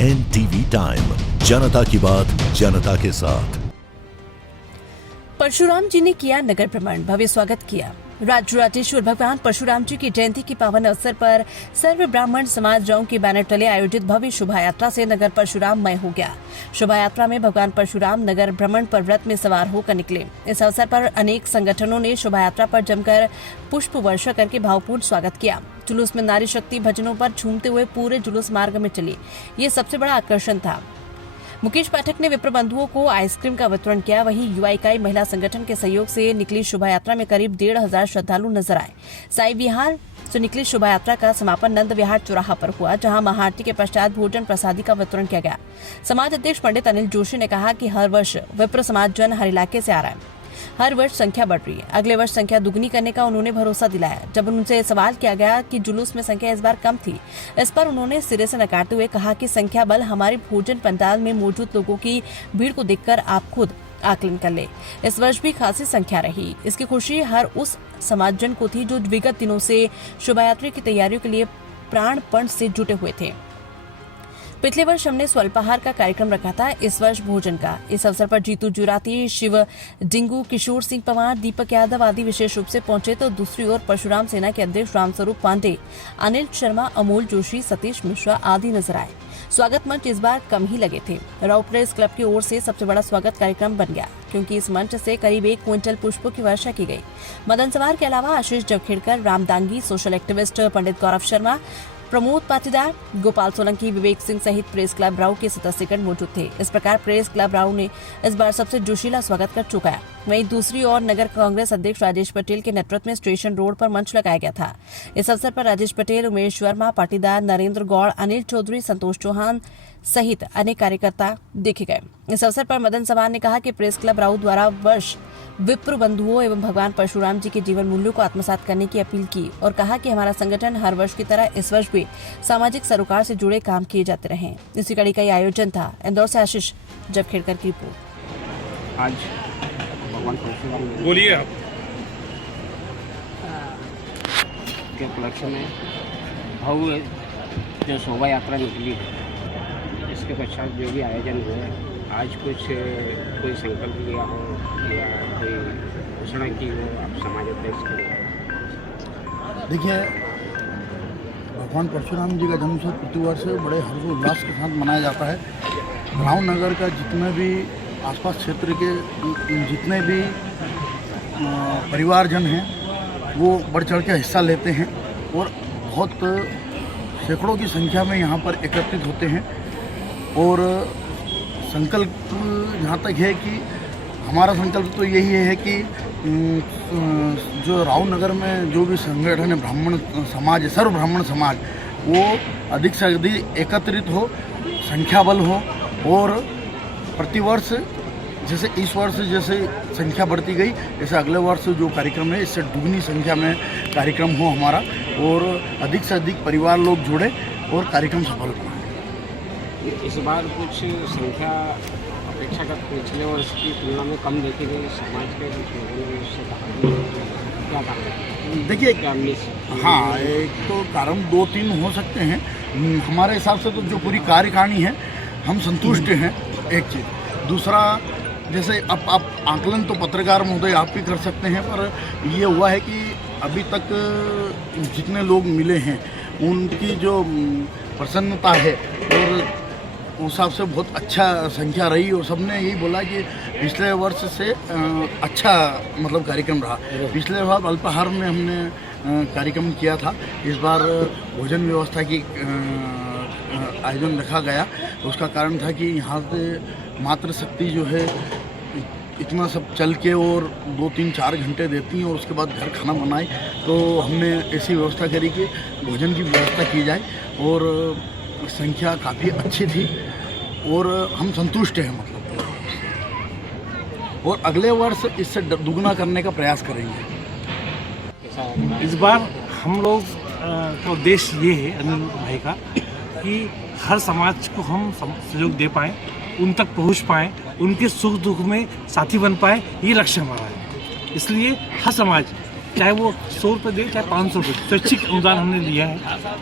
NTV time, जनता की बात जनता के साथ। परशुराम जी ने किया नगर भ्रमण, भव्य स्वागत किया। राजराजेश्वर भगवान परशुराम जी की जयंती के पावन अवसर पर सर्व ब्राह्मण समाज राव के बैनर तले आयोजित भव्य शोभा यात्रा से नगर परशुराममय हो गया। शोभा यात्रा में भगवान परशुराम नगर भ्रमण पर रथ में सवार होकर निकले। इस अवसर पर अनेक संगठनों ने शोभा यात्रा पर जमकर पुष्प वर्षा करके भावपूर्ण स्वागत किया। जुलूस में नारी शक्ति भजनों पर झूमते हुए पूरे जुलूस मार्ग में चली, ये सबसे बड़ा आकर्षण था। मुकेश पाठक ने विप्र बंधुओं को आइसक्रीम का वितरण किया। वहीं युवा इकाई महिला संगठन के सहयोग से निकली शोभा यात्रा में करीब 1,500 श्रद्धालु नजर आए। साई विहार से निकली शोभा यात्रा का समापन नंद विहार चौराहा पर हुआ, जहां महाआरती के पश्चात भोजन प्रसादी का वितरण किया गया। समाज अध्यक्ष पंडित अनिल जोशी ने कहा कि हर वर्ष विप्र समाज जन हर इलाके से आ रहा है, हर वर्ष संख्या बढ़ रही है। अगले वर्ष संख्या दुगनी करने का उन्होंने भरोसा दिलाया। जब उनसे सवाल किया गया कि जुलूस में संख्या इस बार कम थी, इस पर उन्होंने सिरे से नकारते हुए कहा कि संख्या बल हमारे भोजन पंडाल में मौजूद लोगों की भीड़ को देखकर आप खुद आकलन कर ले। इस वर्ष भी खासी संख्या रही। इसकी खुशी हर उस समाजजन को थी जो विगत दिनों से शोभा यात्रा की तैयारियों के लिए प्राणपण से जुटे हुए थे। पिछले वर्ष हमने स्वल्पाहार का कार्यक्रम रखा था, इस वर्ष भोजन का। इस अवसर पर जीतू जुराती, शिव डिंगू, किशोर सिंह पवार, दीपक यादव आदि विशेष रूप से पहुंचे, तो दूसरी ओर परशुराम सेना के अध्यक्ष रामस्वरूप पांडे, अनिल शर्मा, अमोल जोशी, सतीश मिश्रा आदि नजर आए। स्वागत मंच इस बार कम ही लगे थे। राव प्रेस क्लब की ओर से सबसे बड़ा स्वागत कार्यक्रम बन गया, क्योंकि इस मंच से करीब 1 क्विंटल पुष्पों की वर्षा की गई। मदन सवार के अलावा आशीष जखेड़कर, राम दांगी, सोशल एक्टिविस्ट पंडित गौरव शर्मा, प्रमोद पाटीदार, गोपाल सोलंकी, विवेक सिंह सहित प्रेस क्लब राव के सदस्यगण मौजूद थे। इस प्रकार प्रेस क्लब राव ने इस बार सबसे जोशीला स्वागत कर चुका है। वहीं दूसरी ओर नगर कांग्रेस अध्यक्ष राजेश पटेल के नेतृत्व में स्टेशन रोड पर मंच लगाया गया था। इस अवसर पर राजेश पटेल, उमेश वर्मा, पाटीदार, नरेंद्र गौड़, अनिल चौधरी, संतोष चौहान सहित अनेक कार्यकर्ता देखे गए। इस अवसर पर मदन सवार ने कहा कि प्रेस क्लब राव द्वारा वर्ष विप्र बंधुओं एवं भगवान परशुराम जी के जीवन मूल्यों को आत्मसात करने की अपील की और कहा कि हमारा संगठन हर वर्ष की तरह इस वर्ष भी सामाजिक सरोकार से जुड़े काम किए जाते रहे। इसी कड़ी का आयोजन था। इंदौर से आशीष जखेड़कर की रिपोर्ट। आज भगवान परशुराम बोलिए आप के उपलक्ष्य में भव्य जो शोभा यात्रा निकली है, इसके पश्चात जो भी आयोजन हुआ है, आज कोई संकल्प लिया हो या कोई घोषणा की हो, आप समाज अध्यक्ष करें। देखिए, भगवान परशुराम जी का जन्मोत्सव प्रतिवर्ष बड़े हर्षोल्लास के साथ मनाया जाता है। रावनगर का जितने भी आसपास क्षेत्र के जितने भी परिवारजन हैं, वो बढ़ चढ़ के हिस्सा लेते हैं और बहुत सैकड़ों की संख्या में यहाँ पर एकत्रित होते हैं। और संकल्प जहाँ तक है कि हमारा संकल्प तो यही है कि जो रावनगर में जो भी संगठन है, ब्राह्मण समाज है, सर्व ब्राह्मण समाज, वो अधिक से अधिक एकत्रित हो, संख्या बल हो और प्रतिवर्ष जैसे इस वर्ष जैसे संख्या बढ़ती गई, ऐसे अगले वर्ष जो कार्यक्रम है इससे दुगनी संख्या में कार्यक्रम हो हमारा, और अधिक से अधिक परिवार लोग जुड़े और कार्यक्रम सफल बनाए। इस बार कुछ संख्या अपेक्षाकृत पिछले वर्ष की तुलना में कम देखी गई। समाज के कुछ लोगों ने उससे कहा, क्या कारण? देखिए, क्या हाँ, एक तो कारण 2-3 हो सकते हैं। हमारे हिसाब से तो जो पूरी कार्यकारिणी है हम संतुष्ट हैं, एक चीज़। दूसरा, जैसे अब आप आकलन तो पत्रकार महोदय आप भी कर सकते हैं, पर ये हुआ है कि अभी तक जितने लोग मिले हैं उनकी जो प्रसन्नता है और उस हिसाब से बहुत अच्छा संख्या रही, और सबने यही बोला कि पिछले वर्ष से अच्छा मतलब कार्यक्रम रहा। पिछले बार अल्पाहार में हमने कार्यक्रम किया था, इस बार भोजन व्यवस्था की आयोजन रखा गया। उसका कारण था कि यहाँ से मातृशक्ति जो है इतना सब चल के और 2-3-4 घंटे देती हैं और उसके बाद घर खाना बनाए, तो हमने ऐसी व्यवस्था करी कि भोजन की व्यवस्था की जाए और संख्या काफ़ी अच्छी थी और हम संतुष्ट हैं मतलब। और अगले वर्ष इससे दुगना करने का प्रयास करेंगे। इस बार हम लोग का उद्देश्य ये है अनिल भाई का कि हर समाज को हम सहयोग दे पाएँ, उन तक पहुंच पाएँ, उनके सुख दुख में साथी बन पाए, ये लक्ष्य हमारा है। इसलिए हर समाज चाहे वो 100 रुपये दे चाहे 500 रुपये, स्वैच्छिक अनुदान हमने लिया है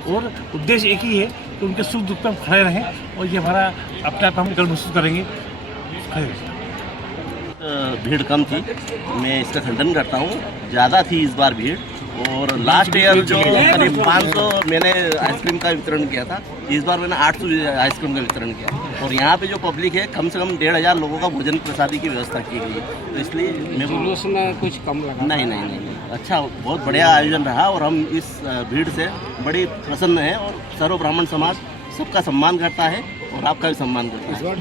और उद्देश्य एक ही है कि उनके सुख दुख में हम खड़े रहें और ये हमारा अपने आप हम गर्व महसूस करेंगे। खड़े रहें। भीड़ कम थी, मैं इसका खंडन करता हूँ। ज़्यादा थी इस बार भीड़, और लास्ट ईयर जो करीब 500 मैंने आइसक्रीम का वितरण किया था, इस बार मैंने 800 आइसक्रीम का वितरण किया। और यहाँ पे जो पब्लिक है कम से कम 1500 लोगों का भोजन प्रसादी की व्यवस्था की गई है। तो इसलिए मैं जुलूस में कुछ कम लगा? नहीं, अच्छा बहुत बढ़िया आयोजन रहा और हम इस भीड़ से बड़ी प्रसन्न हैं और सर्व ब्राह्मण समाज सबका सम्मान करता है और आपका भी सम्मान करता है।